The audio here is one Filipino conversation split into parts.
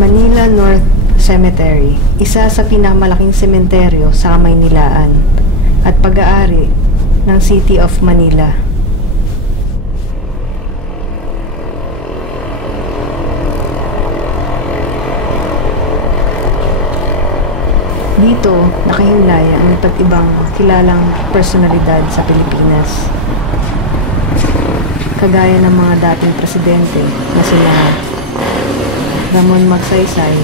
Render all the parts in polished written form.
Manila North Cemetery, isa sa pinakamalaking sementeryo sa Maynilaan at pag-aari ng City of Manila. Dito, nakahimlay ang iba't ibang kilalang personalidad sa Pilipinas. Kagaya ng mga dating presidente na sila Ramon Magsaysay,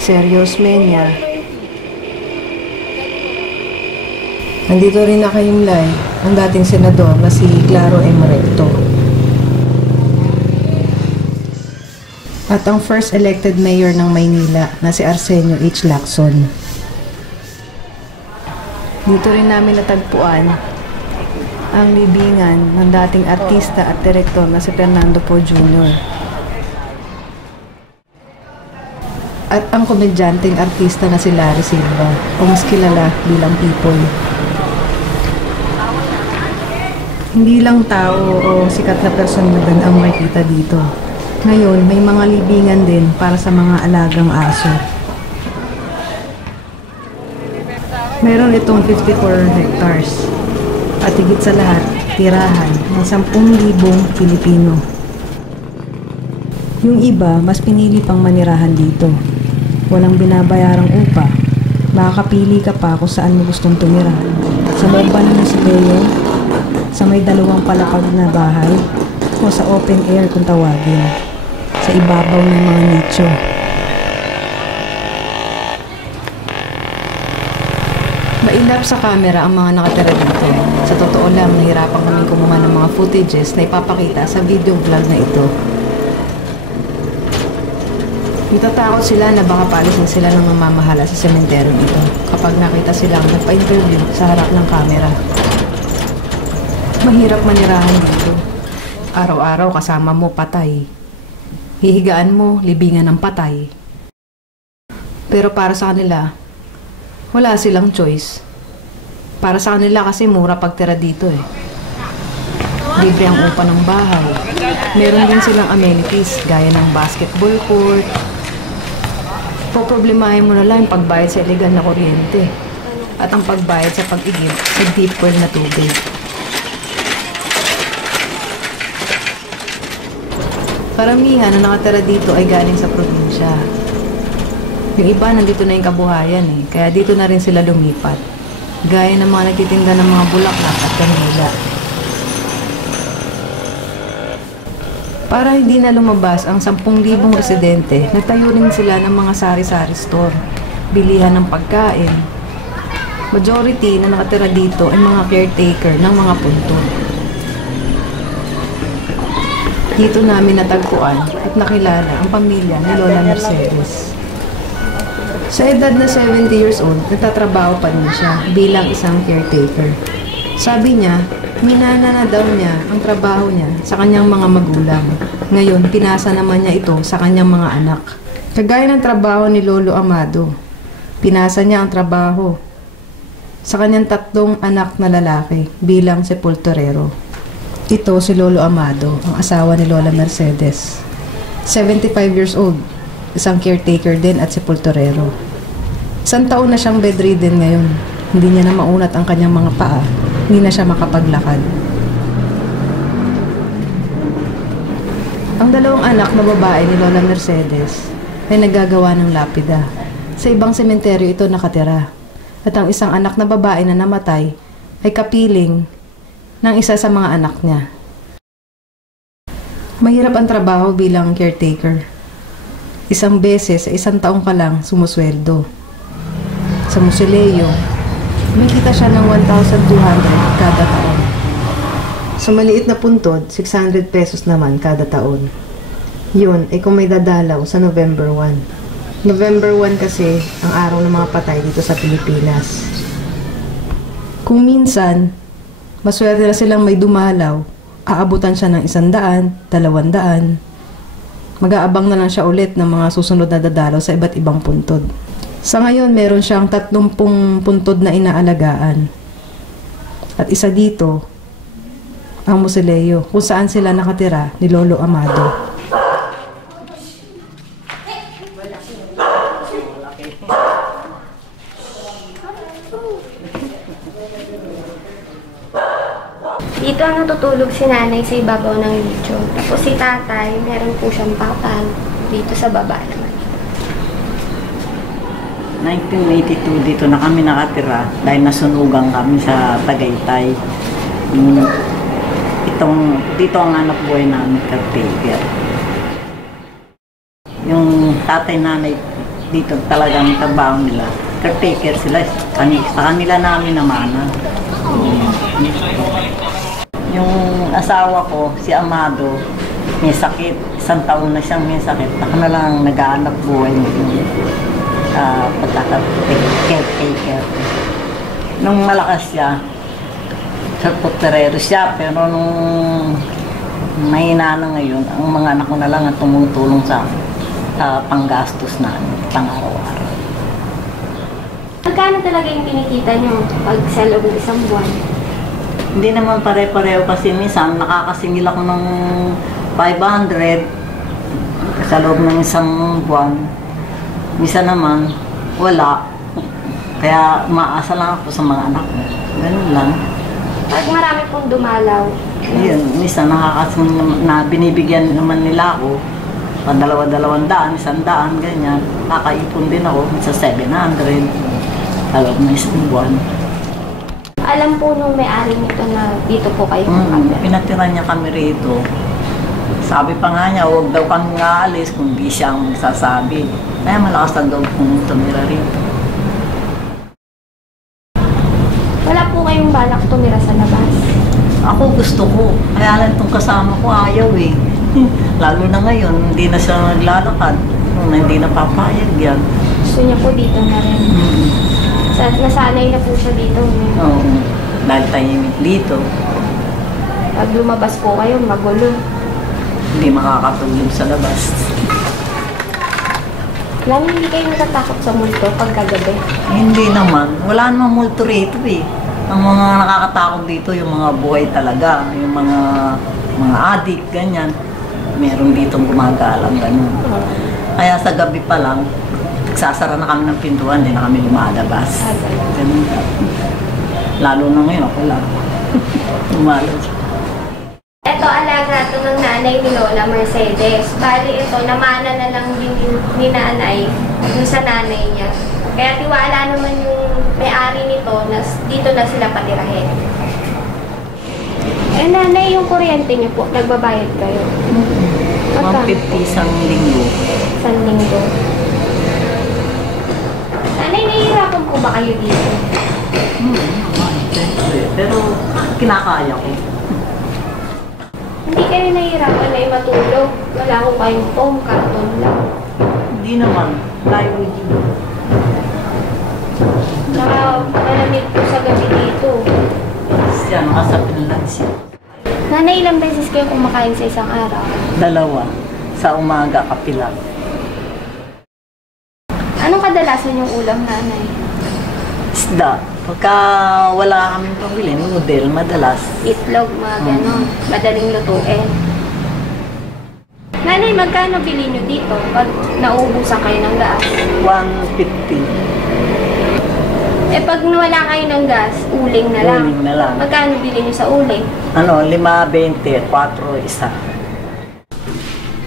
Sergio Osmeña. Nandito rin nakahimlay ang dating senador na si Claro M. Recto. At ang first elected mayor ng Maynila na si Arsenio H. Lacson. Dito rin namin natagpuan ang libingan ng dating artista at direktor na si Fernando Poe Jr. At ang komedyanteng artista na si Larry Silva, o mas kilala bilang Pipoy. Hindi lang tao o sikat na personalidad ang makikita dito. Ngayon, may mga libingan din para sa mga alagang aso. Meron itong 54 hectares at higit sa lahat, tirahan ng 10,000 Pilipino. Yung iba, mas pinili pang manirahan dito. Walang binabayarang upa. Makakapili ka pa kung saan mo gustong tumira. Sa loob ba ng museo, sa may 2 palapag na bahay, o sa open air kung tawagin, sa ibabaw ng mga nicho. Mailap sa camera ang mga nakatira dito. Sa totoo lang, nahirapan kami kumuha ng mga footages na ipapakita sa video vlog na ito. Natatakot sila na baka palisin sila ng mamamahala sa sementeryo ito kapag nakita silang nagpa-interview sa harap ng camera. Mahirap manirahan dito. Araw-araw kasama mo patay. Hihigaan mo, libingan ng patay. Pero para sa kanila, wala silang choice. Para sa kanila kasi mura pagtira dito eh. Libre ang upa ng bahay. Meron din silang amenities gaya ng basketball court. Poproblemahin mo na lang yung pagbayad sa illegal na kuryente at ang pagbayad sa pag-igib sa deep well na tubig. Karamihan na nakatira dito ay galing sa probinsya. Yung iba nandito na yung kabuhayan eh, kaya dito na rin sila lumipat. Gaya ng mga nagtitinda ng mga bulaklak at kanila. Para hindi na lumabas ang 10,000 residente, nagtayo rin sila ng mga sari-sari store, bilihan ng pagkain. Majority na nakatira dito ay mga caretaker ng mga puntod. Dito namin natagpuan at nakilala ang pamilya ni Lola Mercedes. Sa edad na 70 years old, nagtatrabaho pa rin siya bilang isang caretaker. Sabi niya, minana na daw niya ang trabaho niya sa kanyang mga magulang. Ngayon, pinasa naman niya ito sa kanyang mga anak. Kagaya ng trabaho ni Lolo Amado, pinasa niya ang trabaho sa kanyang 3 anak na lalaki bilang sepulturero. Ito si Lolo Amado, ang asawa ni Lola Mercedes. 75 years old, isang caretaker din at sepulturero. 1 taon na siyang bedridden ngayon. Hindi niya na maunat ang kanyang mga paa. Hindi na siya makapaglakad. Ang 2 anak na babae ni Lola Mercedes ay naggagawa ng lapida. Sa ibang sementeryo ito nakatira. At ang isang anak na babae na namatay ay kapiling ng isa sa mga anak niya. Mahirap ang trabaho bilang caretaker. 1 beses sa 1 taong ka lang sumusweldo. Sa musileo, may kita siya ng 1,200 kada taon. Sa maliit na puntod, 600 pesos naman kada taon. Yun ay kung may dadalaw sa November 1. November 1 kasi ang araw ng mga patay dito sa Pilipinas. Kung minsan, maswerte na silang may dumalaw, aabutan siya ng 100, 200. Mag-aabang na lang siya ulit ng mga susunod na dadalaw sa iba't ibang puntod. Sa ngayon, meron siyang 30 puntod na inaalagaan. At isa dito, ang Mosileo, kung saan sila nakatira ni Lolo Amado. Dito ang natutulog si nanay sa ibabaw ng nicho. Tapos si tatay, meron po siyang papal dito sa baba naman. 1982 dito na kami nakatira dahil nasunugan kami sa Tagaytay. Dito ang anak buhay namin, caretaker. Yung tatay nanay dito talagang trabaho nila. Caretaker sila, sa kanila namin namana. Yung asawa ko, si Amado, may sakit. 1 taon na siyang may sakit. Ako na lang nag-aanap buhay ngayon. Pagkaka-caretaker. Nung malakas siya, sarpoterero siya, pero nung mahina na ngayon, ang mga anak ko na lang ang tumutulong sa panggastos namin, pang-araw-araw. Magkano talaga yung kinikita nyo pag sa loob ng isang buwan? Hindi naman pare-pareho kasi minsan nakakasingil ako ng 500 sa loob ng isang buwan. Minsan naman, wala. Kaya umaasa lang ako sa mga anak ko. Ganun lang. Pag marami pong dumalaw. Yun, minsan na binibigyan naman nila ako. Pa 200, 100, ganyan. Nakaipon din ako sa 700. Sa loob ng isang buwan. Alam po nung may-ari nito na dito po kayo nakatira. Pinatira niya kami rito. Sabi pa nga niya, huwag daw kami aalis kung di siya ang magsasabi. Kaya malakas ang daw kung tumira rito. Wala po kayong balak tumira sa labas? Ako gusto ko. Kaya lang itong kasama ko ayaw eh. Lalo na ngayon, hindi na siya naglalakad. Hindi na papayag yan. Gusto niya po dito na rin. Nasanay na po siya dito. Oo. Dahil tahimik dito. Pag lumabas po kayo, magulo. Hindi makakatulog sa labas. Lalo hindi kayo natatakot sa multo pagkagabi? Hindi naman. Wala namang multo rito eh. Ang mga nakakatakot dito, yung mga buhay talaga. Yung mga adik, ganyan. Meron ditong gumagalang, ganyan. Kaya sa gabi pa lang, nagsasara na kami ng pintuan, hindi na kami lumalabas. Ganun. Lalo na ngayon, ako lang. Lumalabas. Ito, alaga ito ng nanay ni Lola Mercedes. Bali ito, namana na lang din ni nanay dun sa nanay niya. Kaya tiwala naman yung may-ari nito na dito na sila patirahin. Eh nanay, yung kuryente niyo po, nagbabayad kayo? 150 isang linggo. Isang linggo. Nanay, nahihirapan po ba kayo dito? Pero kinakaya ko. Hindi kayo nahihirapan na matulog? Wala ko kayong foam, karton lang. Hindi naman. Plywood yun. Saka malamig po sa gabi dito. Siya, nakasapin lang siya. Nanay, ilang beses kayo kumakain sa isang araw? 2. Sa umaga, kapilang. Anong kadalasan yung ulam, nanay? Isda. Pagka wala kaming pambili, noodle, madalas. Itlog, mga ganon. Madaling lutuin. Nanay, magkano bili nyo dito pag nauubusan kayo ng gas? 150. Eh, pag wala kayo ng gas, uling na lang. Uling na lang. Magkano bili nyo sa uling? 5.20, 4 isa.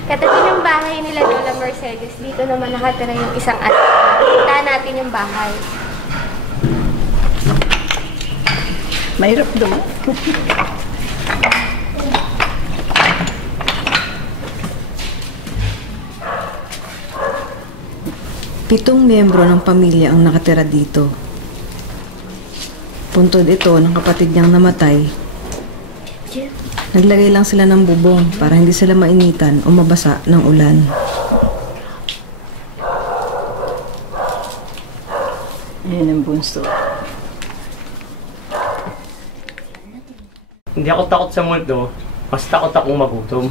Katabi ng bahay nila Lola Mercedes, dito naman nakatira yung isang anak. Kita natin yung bahay. Mahirap naman. Pitong miyembro ng pamilya ang nakatira dito. Puntod ito ng kapatid niyang namatay. Naglagay lang sila ng bubong para hindi sila mainitan o mabasa ng ulan. Yan ang bunso. Hindi ako takot sa multo, mas takot akong magutom.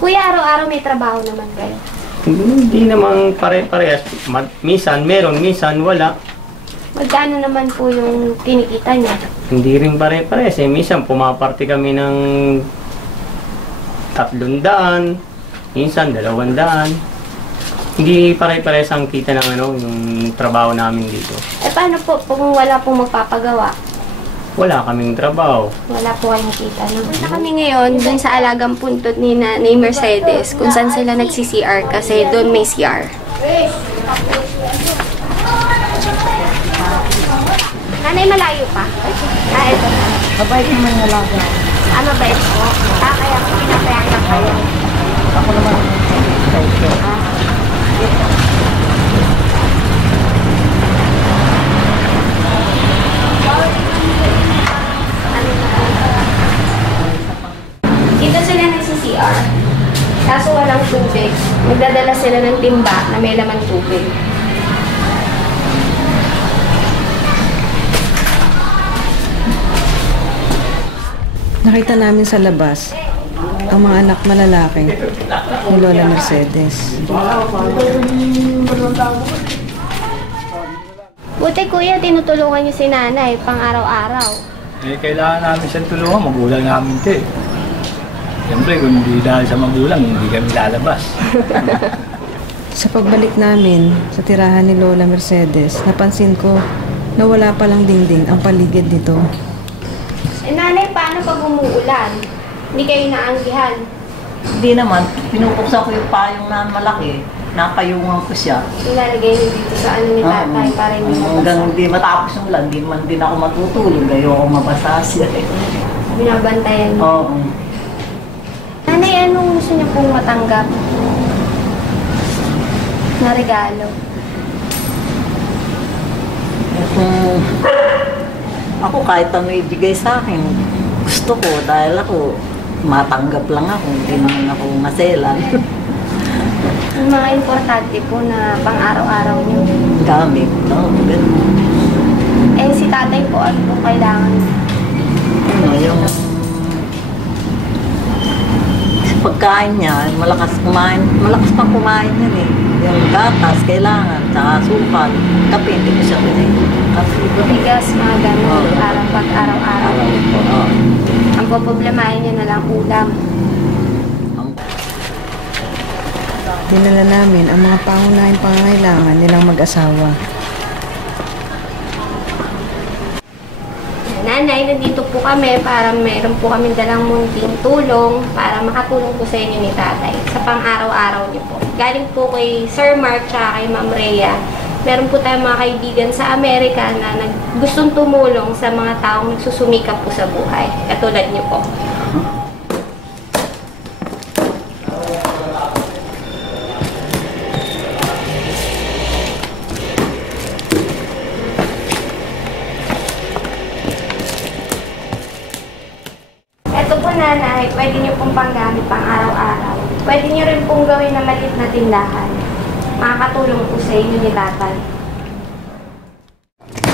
Kuya, araw-araw may trabaho naman kayo. Hindi naman pare-parehas. Minsan meron, minsan wala. Magkano naman po yung kinikita niya? Hindi rin pare-pares. Minsan pumaparte kami ng 300, minsan 200. Hindi pare-pares ang kita ng yung trabaho namin dito. Paano po kung wala pong magpapagawa? Wala kaming trabaho. Wala po kayong kita. No? Punta kami ngayon dun sa Alagang Puntot ni Mercedes kung saan sila nagsi-CR kasi doon may CR. Nanay, malayo pa? Ito na. Mabait naman yung alaga. Mabait po? Kaya po pinapayakan kayo. Ako naman. Dito sila nagsi-CR. Kaso walang tubig. Magdadala sila ng timba na may laman tubig. Nakita namin sa labas ang mga anak malalaki ni Lola Mercedes. Buti kuya, tinutulungan niyo si nanay pang araw-araw. Kailangan namin siyang tulungan, magulang namin ito eh. Siyempre, kung hindi dahil sa magulang, hindi kami lalabas. Sa pagbalik namin sa tirahan ni Lola Mercedes, napansin ko na wala palang dingding ang paligid nito. Nanay, paano pag umuulan? Hindi kayo naanggihan. Hindi naman, pinupuksan ko yung payong na malaki. Napayungan ko siya. Ilalagay niyo dito sa ni tatay para hindi Hanggang mabasa. hindi matapos yung ulan, hindi man din ako matutulog. Ayoko mabasa siya. Binabantayan niyo. Oo. Nanay, anong gusto niyo pong matanggap na regalo? Kung ako kahit ano ibigay sa akin, gusto ko dahil ako matanggap lang ako, hindi naman ako maselan. Yung mga importante po na pang-araw-araw niyo. Gamit, no? Eh, si tatay po, ano po kailangan? Ano, yung pagkain niya, malakas pang kumain yan eh. Yung gatas, kailangan, tsaka sukal, kape, hindi ko siya pinay. Bigas, mga ganun, pag-araw-araw. Oo. Ang poproblemahin niya na lang ulam. Dinala namin ang mga pangunahing pangangailangan nilang mag-asawa. Nanay, nandito po kami para meron po kami dalang munting tulong para makatulong po sa inyo ni tatay sa pang-araw-araw niyo po. Galing po kay Sir Mark at kay Ma'am Rhea. Meron po tayong mga kaibigan sa Amerika na gustong tumulong sa mga taong nagsusumikap po sa buhay. Katulad niyo po. Ito po nanay, pwede niyo pong panggamit pang araw-araw. Pwede niyo rin pong gawin na maliit na tindahan. Makakatulong po sa inyo ni tatay.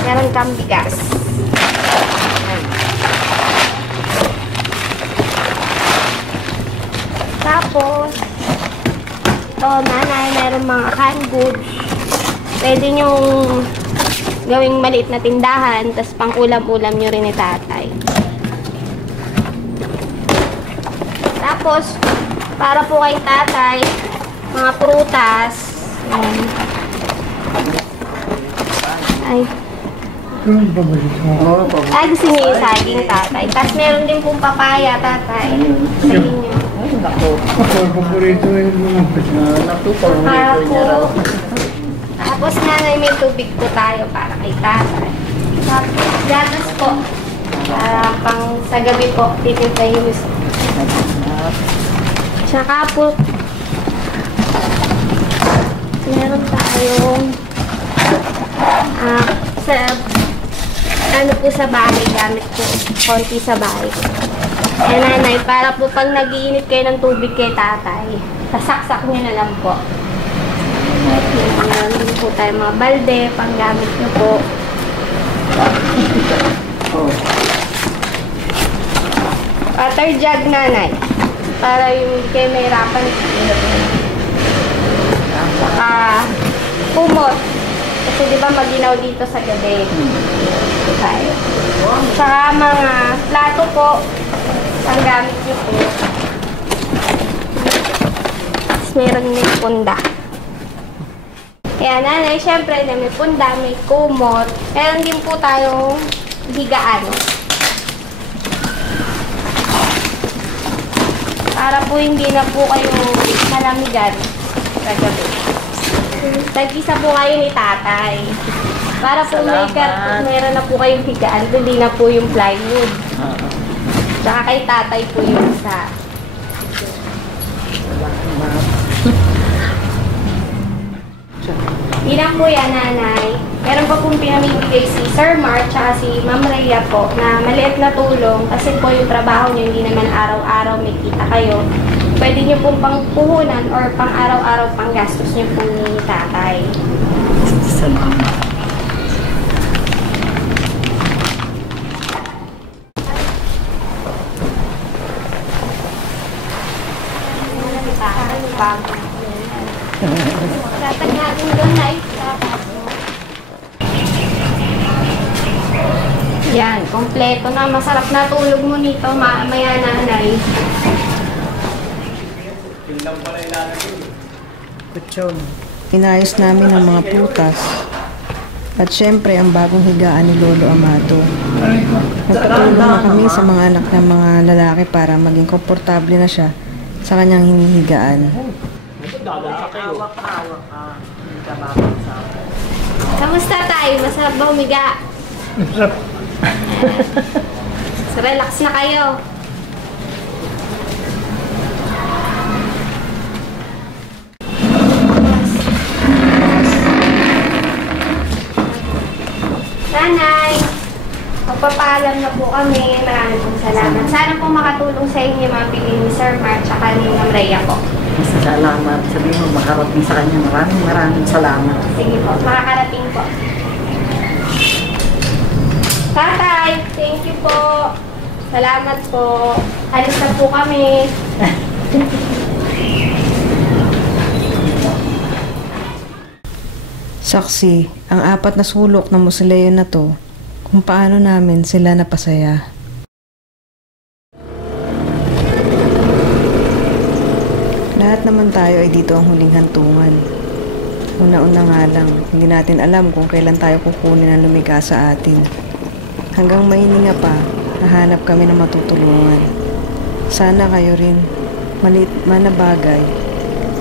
Meron kang bigas. Tapos, ito nanay, meron mga canned goods. Pwede niyong gawing maliit na tindahan, tapos pang ulam-ulam niyo rin ni tatay. Tapos, para po kay tatay, mga prutas. Ayan. Ay. Ay, gusto niyo yung saging, tatay. Tapos meron din pong papaya, tatay. Sa inyo. Paborito yung mga Tapos nanay, may tubig po tayo para kay tatay. Tapos, gatas po. Para pang sa gabi po, titimpayin niyo. Tsaka po, meron tayong sa ano po sa bahay, gamit po konti sa bahay. Eh nanay, para po pag nag-iinit kayo ng tubig kay tatay, sasaksak nyo na lang po. Meron din po tayo mga balde, panggamit nyo po. Water jug nanay, para yung kayo mahirapan. Saka kumot. Kasi di ba maginaw dito sa gabi. Okay. Sa Saka mga plato po, ang gamit niyo po. Tapos meron may punda. Kaya nanay, syempre na may punda, may kumot. Meron din po tayong higaan. Para po hindi na po kayo malamigan kagabi. Tag-isa po kayo ni tatay. Para po meron na po kayong higaan, hindi na po yung plywood. Tsaka kay tatay po yung isa. Bilang po yan, nanay. Meron pa pong pinamibigay si Sir Mark tsaka si Ma'am Rhea po na maliit na tulong kasi po yung trabaho niyo hindi naman araw-araw may kita kayo. Pwede niyo pong pangpuhunan or pang araw-araw pang gastos niyo po ni tatay. Salamat. Tatag natin doon, Nay. Yan, kompleto na. Masarap na tulog mo nito, mamaya nanay. Kutsyon. Inayos namin ang mga putas. At syempre, ang bagong higaan ni Lolo Amato. Nagpatulong na kami sa mga anak ng mga lalaki para maging komportable na siya sa kanyang hinihigaan. Hawak ka. Hindi ka babagsak. Kamusta tayo? Masarap ba humiga? Masarap. So, relax na kayo. Nanay, magpapaalam na po kami. Maraming pong salamat. Sana po makatulong sa inyo mga pili ni Sir Mark at ni Ma'am Rhea po. Salamat. Sabihin mo, makarating sa kanya. Maraming salamat. Sige po, makakarating po. Tatay, thank you po. Salamat po. Alis na po kami. Saksi, ang apat na sulok ng mausoleo na to, kung paano namin sila napasaya. Lahat naman tayo ay dito ang huling hantungan. Una-una nga lang, hindi natin alam kung kailan tayo kukunin ang lumika sa atin. Hanggang maininga pa, nahanap kami ng matutulungan. Sana kayo rin, maliit man na bagay,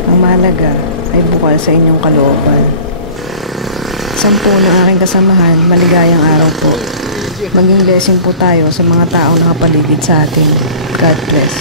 ang mahalaga ay bukal sa inyong kalooban. 10 ng aking kasamahan, maligayang araw po. Maging blessing po tayo sa mga taong nakapaligid sa atin. God bless.